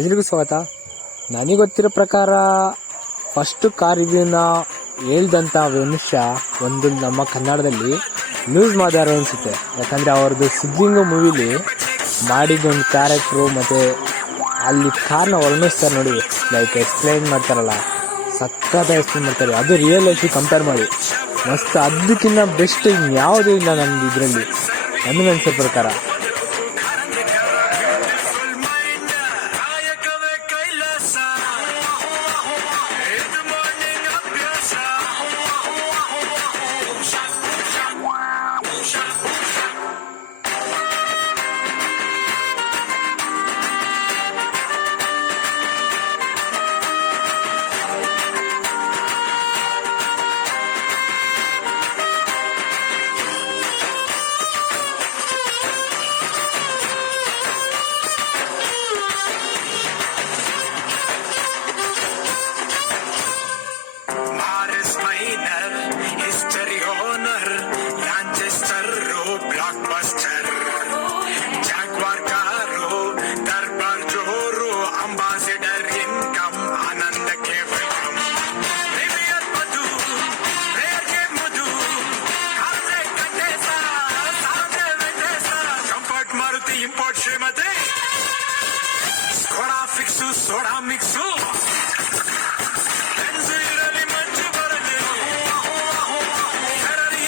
ಎಲ್ರಿಗೂ ಸ್ವಾಗತ. ನನಗೆ ಗೊತ್ತಿರೋ ಪ್ರಕಾರ ಫಸ್ಟ್ ಕಾರ್ ರಿವ್ಯೂನ ಹೇಳ್ದಂಥ ಮನುಷ್ಯ ಒಂದು ನಮ್ಮ ಕನ್ನಡದಲ್ಲಿ ನ್ಯೂಸ್ ಮಾತಾಡೋ ಅನಿಸುತ್ತೆ. ಯಾಕಂದರೆ ಅವ್ರದ್ದು ಸಿದ್ಲಿಂಗು ಮೂವಿಲಿ ಮಾಡಿದ್ದೊಂದು ಕ್ಯಾರೆಕ್ಟ್ರು ಮತ್ತು ಅಲ್ಲಿ ಕಾರ್ನ ವರ್ಣಿಸ್ತಾರೆ ನೋಡಿ, ಲೈಕ್ ಎಕ್ಸ್ಪ್ಲೈನ್ ಮಾಡ್ತಾರಲ್ಲ, ಸಕ್ಕತ್ತ ಎಕ್ಸ್ಪ್ಲೈನ್ ಮಾಡ್ತಾರೆ. ಅದು ರಿಯಲ್ ಲೈಫಿಗೆ ಕಂಪೇರ್ ಮಾಡಿ ಮಸ್ತ್, ಅದಕ್ಕಿಂತ ಬೆಸ್ಟ್ ಯಾವುದೂ ಇಲ್ಲ ನಮ್ದು ಇದರಲ್ಲಿ ನನಗೆ ಅನಿಸೋ ಪ್ರಕಾರ. Import Shrimati Skoda fix soda mix ಇರಲಿ ಮಂಜು ಬರಲಿ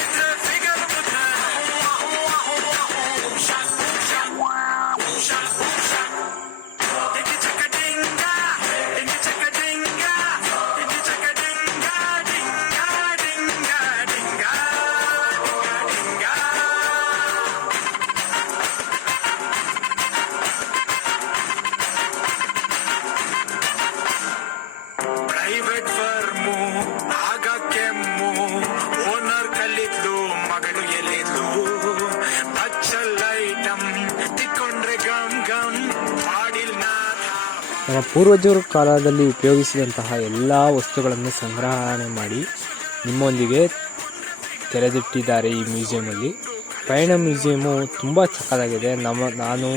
ಇದ್ರೆ ಫಿಗರ್ ಮುದ್ದೆ dinghy ಚಕ್ಕ ಡಿಂಗ dinghy ಚಕ್ಕ ಡಿಂಗ dinghy ಚಕ್ಕ ಡಿಂಗ ಡಿಂಗ ಡಿಂಗ ಡಿಂಗ ಡಿಂಗ private firm ಆಗ ಕೆಮ್ಮು ಓನರ್ ಕಲಿದ್ಲು ಮಗಳು ಎಲ್ಲಿದ್ಲು ಬಚ್ಚಲ್ ಐಟಮ್ ತಿಕ್ಕೊಂಡ್ರೆ ಗಮ್ ಗಮ್ ಮಾಡಿಲ್ ನಮ್ಮ ಪೂರ್ವಜರ ಕಾಲದಲ್ಲಿ ಉಪಯೋಗಿಸಿದಂತಹ ಎಲ್ಲ ವಸ್ತುಗಳನ್ನು ಸಂಗ್ರಹಣೆ ಮಾಡಿ ನಿಮ್ಮೊಂದಿಗೆ ತೆರೆದಿಟ್ಟಿದ್ದಾರೆ ಈ ಮ್ಯೂಸಿಯಮಲ್ಲಿ. ಪಯಣ ಮ್ಯೂಸಿಯಮು ತುಂಬ ಸಕ್ಕತ್ತಾಗಿದೆ. ನಾನು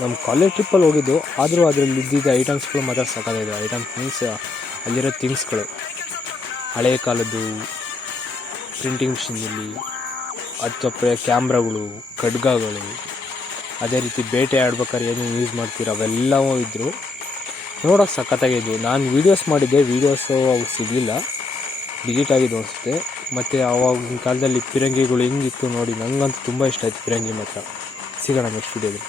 ನಮ್ಮ ಕಾಲೇಜ್ ಟ್ರಿಪ್ಪಲ್ಲಿ ಹೋಗಿದ್ದು, ಆದರೂ ಅದರಲ್ಲಿ ಇದ್ದಿದ್ದ ಐಟಮ್ಸ್ಗಳು ಮಾತ್ರ ಸಕ್ಕತ್ತಾಗಿದೆ. ಐಟಮ್ಸ್ ಮೀನ್ಸ್ ಅಲ್ಲಿರೋ ಥಿಂಗ್ಸ್ಗಳು, ಹಳೆಯ ಕಾಲದ್ದು ಪ್ರಿಂಟಿಂಗ್ ಮಿಷಿನಲ್ಲಿ, ಅಥವಾ ಕ್ಯಾಮ್ರಾಗಳು, ಖಡ್ಗಗಳು, ಅದೇ ರೀತಿ ಬೇಟೆ ಆಡ್ಬೇಕಾದ್ರೆ ಏನು ಯೂಸ್ ಮಾಡ್ತೀರ ಅವೆಲ್ಲವೂ ಇದ್ದರು. ನೋಡೋಕೆ ಸಕ್ಕತ್ತಾಗಿದ್ದು. ನಾನು ವೀಡಿಯೋಸ್ ಮಾಡಿದ್ದೆ, ವೀಡಿಯೋಸು ಅವು ಸಿಗಲಿಲ್ಲ, ಡಿಲೀಟ್ ಆಗಿದ್ದು ಅನಿಸುತ್ತೆ. ಮತ್ತು ಆವಾಗಿನ ಕಾಲದಲ್ಲಿ ಪಿರಂಗಿಗಳು ಹೆಂಗಿತ್ತು ನೋಡಿ, ನನಗಂತೂ ತುಂಬ ಇಷ್ಟ ಆಯಿತು ಪಿರಂಗಿ ಮಾತ್ರ. ಸಿಗೋಣ ನೆಕ್ಸ್ಟ್ ವೀಡಿಯೋದಲ್ಲಿ.